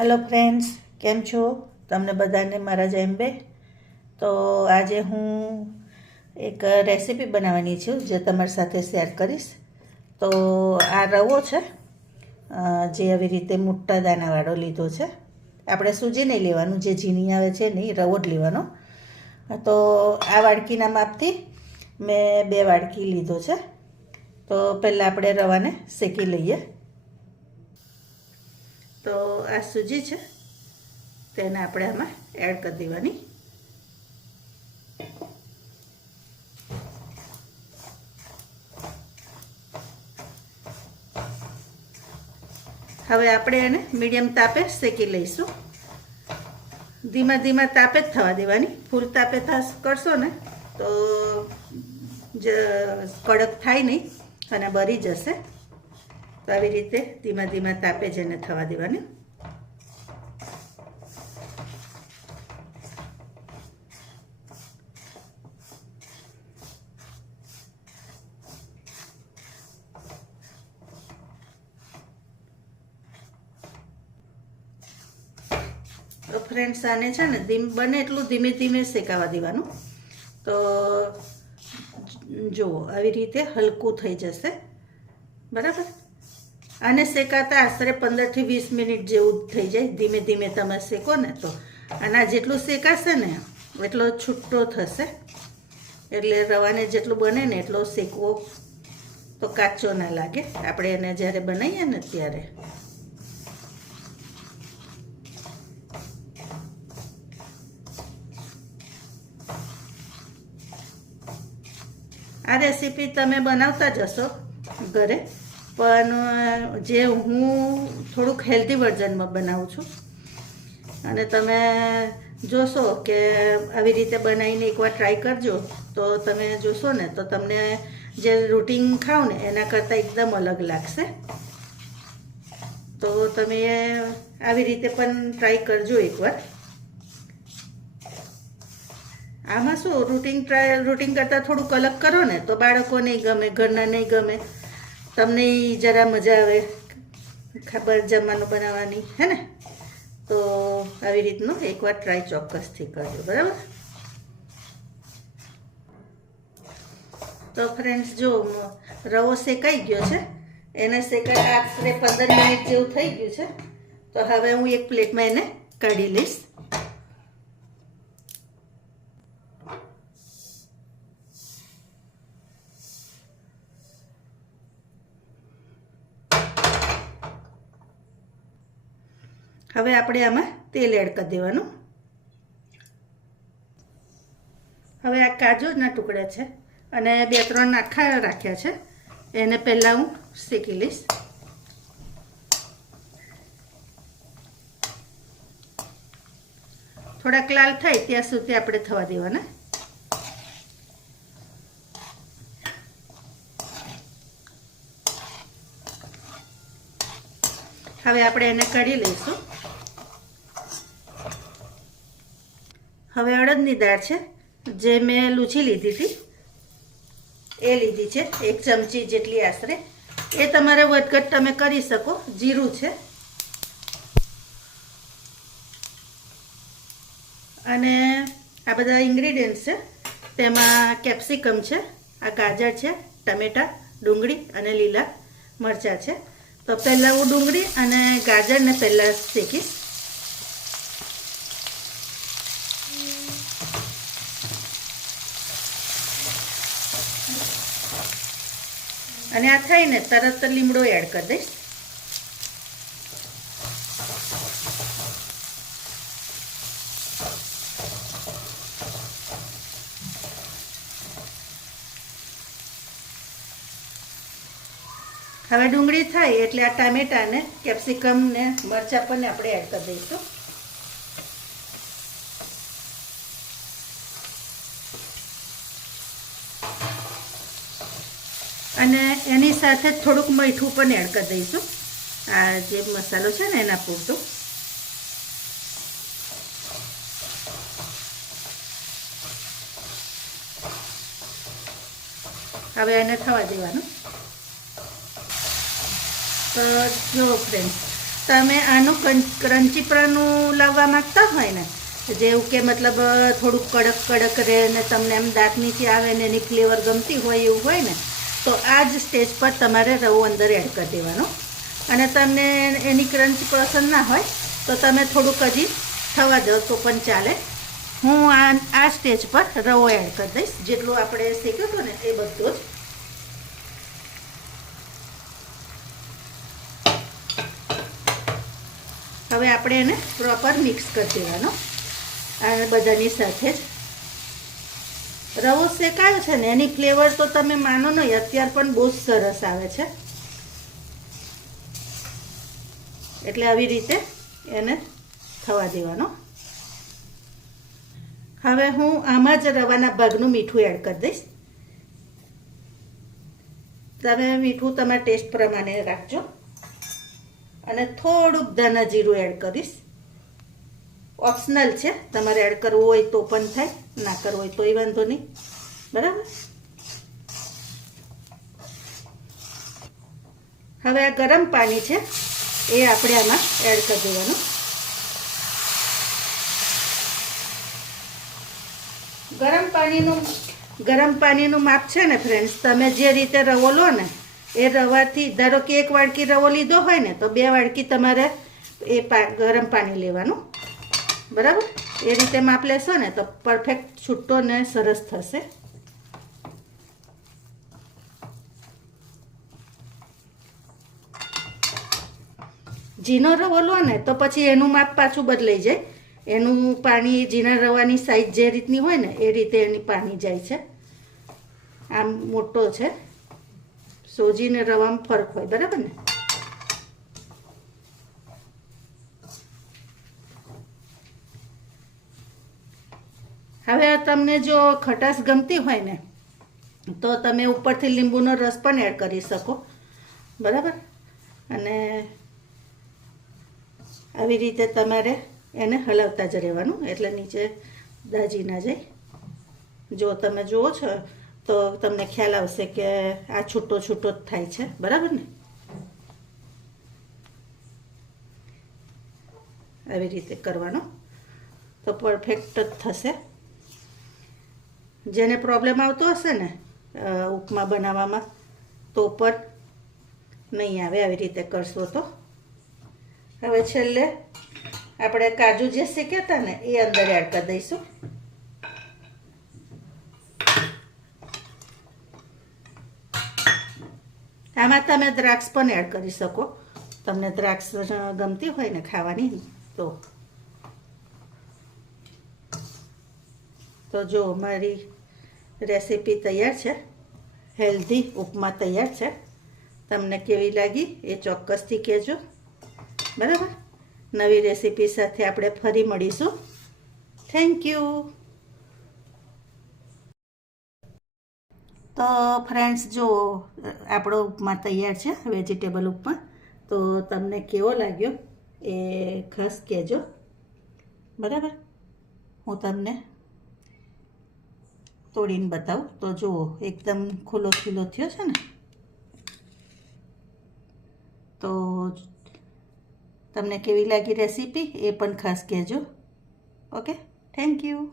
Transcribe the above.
Hello friends, કેમ છો? તમને બધાને મારા જય અંબે. તો આજે હું એક રેસીપી બનાવવાની છું જે તમારી સાથે શેર કરીશ. તો આ રવો છે, જે આવી રીતે મોટા દાણાવાળો લીધો છે. આપણે સૂજી નહીં લેવાનું, જે ઝીણી આવે છે નહીં, રવો જ લેવાનો. તો આ વાડકીના માપથી મેં 2 વાડકી લીધો છે. તો પહેલાં આપણે રવાને શેકી લઈએ. તો આ સૂજી છે, તેને આપણે આમાં એડ કરી દેવાની. હવે આપણે એને મીડિયમ તાપે શેકી લઈશું. ધીમા ધીમા તાપે જ થવા દેવાની. ફૂલ તાપે કરશો ને તો કડક થાય નહીં અને બળી જશે. તો આવી રીતે ધીમા ધીમા તાપે જ એને થવા દેવાની. તો ફ્રેન્ડ્સ, આને છે ને બને એટલું ધીમે ધીમે શેકાવા દેવાનું. તો જુઓ, આવી રીતે હલકું થઈ જશે. બરાબર. આને શેકાતા આશરે 15 થી 20 મિનિટ જેવું થઈ જાય. ધીમે ધીમે તમે શેકો ને તો આના જેટલું શેકાશે ને એટલો છૂટો થશે. એટલે રવાને જેટલું બને ને એટલો શેકવો, તો કાચો ના લાગે આપણે એને જ્યારે બનાવીએ ને ત્યારે. આ રેસીપી તમે બનાવતા જ હશો ઘરે, પણ જે હું થોડુંક હેલ્ધી વર્ઝનમાં બનાવું છું. અને તમે જોશો કે આવી રીતે બનાવીને એકવાર ટ્રાય કરજો, તો તમે જોશો ને તો તમને જે રૂટીન ખાવ ને એના કરતાં એકદમ અલગ લાગશે. તો તમે આવી રીતે પણ ટ્રાય કરજો એકવાર. આમાં શું, રૂટીન કરતાં થોડુંક અલગ કરો ને તો બાળકો નહીં ગમે, ઘરના નહીં ગમે, તમને જરા મજા આવે ખબર જમવાનું બનાવવાની, હે ને? તો આવી રીતનું એકવાર ટ્રાય ચોક્કસથી કરજો. બરાબર. તો ફ્રેન્ડ્સ, જો રવો શેકાઈ ગયો છે. એને શેકાઈ આશરે 15 મિનિટ જેવું થઈ ગયું છે. તો હવે હું એક પ્લેટમાં એને કાઢી લઈશ. હવે આપણે આમાં તેલ એડ કરી દેવાનું. હવે આ કાજુના ટુકડા છે અને 2-3 આખા રાખ્યા છે. એને પહેલાં હું શેકી લઈશ. થોડાક લાલ થાય ત્યાં સુધી આપણે થવા દેવાના. હવે આપણે એને કાઢી લઈશું. હવે અડદની દાળ છે, જે મેં લૂછી લીધી હતી એ લીધી છે, 1 ચમચી જેટલી આશરે. એ તમારે વધઘટ તમે કરી શકો. જીરું છે અને આ બધા ઇન્ગ્રીડિયન્ટ્સ છે. તેમાં કેપ્સિકમ છે, આ ગાજર છે, ટમેટા, ડુંગળી અને લીલા મરચાં છે. તો પહેલાં હું ડુંગળી અને ગાજરને પહેલાં શેકીશ. અને આ થઈને તરત લીમડો એડ કરી દઈશ. હવે ડુંગળી થાય એટલે આ ટામેટા ને કેપ્સિકમ ને મરચાં પણ આપણે એડ કરી દઈશું. અને એની સાથે થોડુંક મીઠું પણ એડ કરી દઈશું. આ જે મસાલો છે ને એના પૂરતું. હવે એને થવા દેવાનું. તો જો ફ્રેન્ડ્સ, તમે આનું ક્રન્ચીપણાનું લાવવા માંગતા હોય ને, જેવું કે મતલબ થોડુંક કડક કડક રહે ને તમને એમ દાંત નીચે આવે ને એની ફ્લેવર ગમતી હોય એવું હોય ને, તો આ જ સ્ટેજ પર તમારે રવો અંદર એડ કરી દેવાનો. અને તમને એની ક્રંચ પસંદ ના હોય તો તમે થોડુંક હજી થવા દો તો પણ ચાલે. હું આ સ્ટેજ પર રવો એડ કરી દઈશ, જેટલું આપણે શેક્યો હતો ને એ બધો જ. હવે આપણે એને પ્રોપર મિક્સ કરી દેવાનો અને બધાની સાથે જ. રવો શેકાયો છે ને એની ફ્લેવર તો તમે માનો નહીં, અત્યારે પણ બહુ જ સરસ આવે છે. એટલે આવી રીતે એને થવા દેવાનો. હવે હું આમાં જ રવાના ભાગનું મીઠું એડ કરી દઈશ. તમે મીઠું તમારા ટેસ્ટ પ્રમાણે રાખજો. અને થોડુંક ધાણા જીરું એડ કરીશ. ઓપ્શનલ છે, તમારે એડ કરવું હોય તો પણ થાય, ના કરવું હોય તોય વાંધો નહીં. બરાબર. હવે આ ગરમ પાણી છે એ આપણે આમાં એડ કરી દેવાનું. ગરમ પાણીનું માપ છે ને ફ્રેન્ડ્સ, તમે જે રીતે રવો લો ને એ રવાથી, ધારો કે 1 વાડકી રવો લીધો હોય ને તો 2 વાડકી તમારે એ ગરમ પાણી લેવાનું. બરાબર. એ રીતે માપ લેશો ને તો પરફેક્ટ છૂટો ને સરસ થશે. ઝીણો રવો લો ને તો પછી એનું માપ પાછું બદલાઈ જાય. એનું પાણી ઝીણા રવાની સાઈઝ જે રીતની હોય ને એ રીતે એની પાણી જાય છે. આમ મોટો છે, સોજીને રવામાં ફરક હોય. બરાબર ને. હવે તમને જો ખટાશ ગમતી હોય ને તો તમે ઉપરથી લીંબુનો રસ પણ એડ કરી શકો. બરાબર. અને આવી રીતે તમારે એને હલાવતા જ રહેવાનું, એટલે નીચે દાજી ના જાય. જો તમે જુઓ છો તો તમને ખ્યાલ આવશે કે આ છૂટો છૂટો જ થાય છે. બરાબર ને. આવી રીતે કરવાનો તો પરફેક્ટ જ થશે. જેને પ્રોબ્લેમ આવતો હશે ને ઉપમા બનાવવામાં તો પણ નહીં આવે આવી રીતે કરશો તો. હવે છેલ્લે આપણે કાજુ જે શેક્યા હતા ને એ અંદર એડ કરી દઈશું. આમાં તમે દ્રાક્ષ પણ એડ કરી શકો, તમને દ્રાક્ષ ગમતી હોય ને ખાવાની તો જો મારી રેસીપી તૈયાર છે. હેલ્ધી ઉપમા તૈયાર છે. તમને કેવી લાગી એ ચોક્કસથી કહેજો. બરાબર. નવી રેસીપી સાથે આપણે ફરી મળીશું. Thank you. તો ફ્રેન્ડ્સ જો આપણો ઉપમા તૈયાર છે, વેજીટેબલ ઉપમા. તો તમને કેવો લાગ્યો એ ખાસ કહેજો. બરાબર. હું તમને તોડીને બતાવું તો જુઓ એકદમ ખુલ્લો ખુલ્લો થયો છે ને. તો તમને કેવી લાગી રેસીપી એ પણ ખાસ કહેજો. Okay, thank you.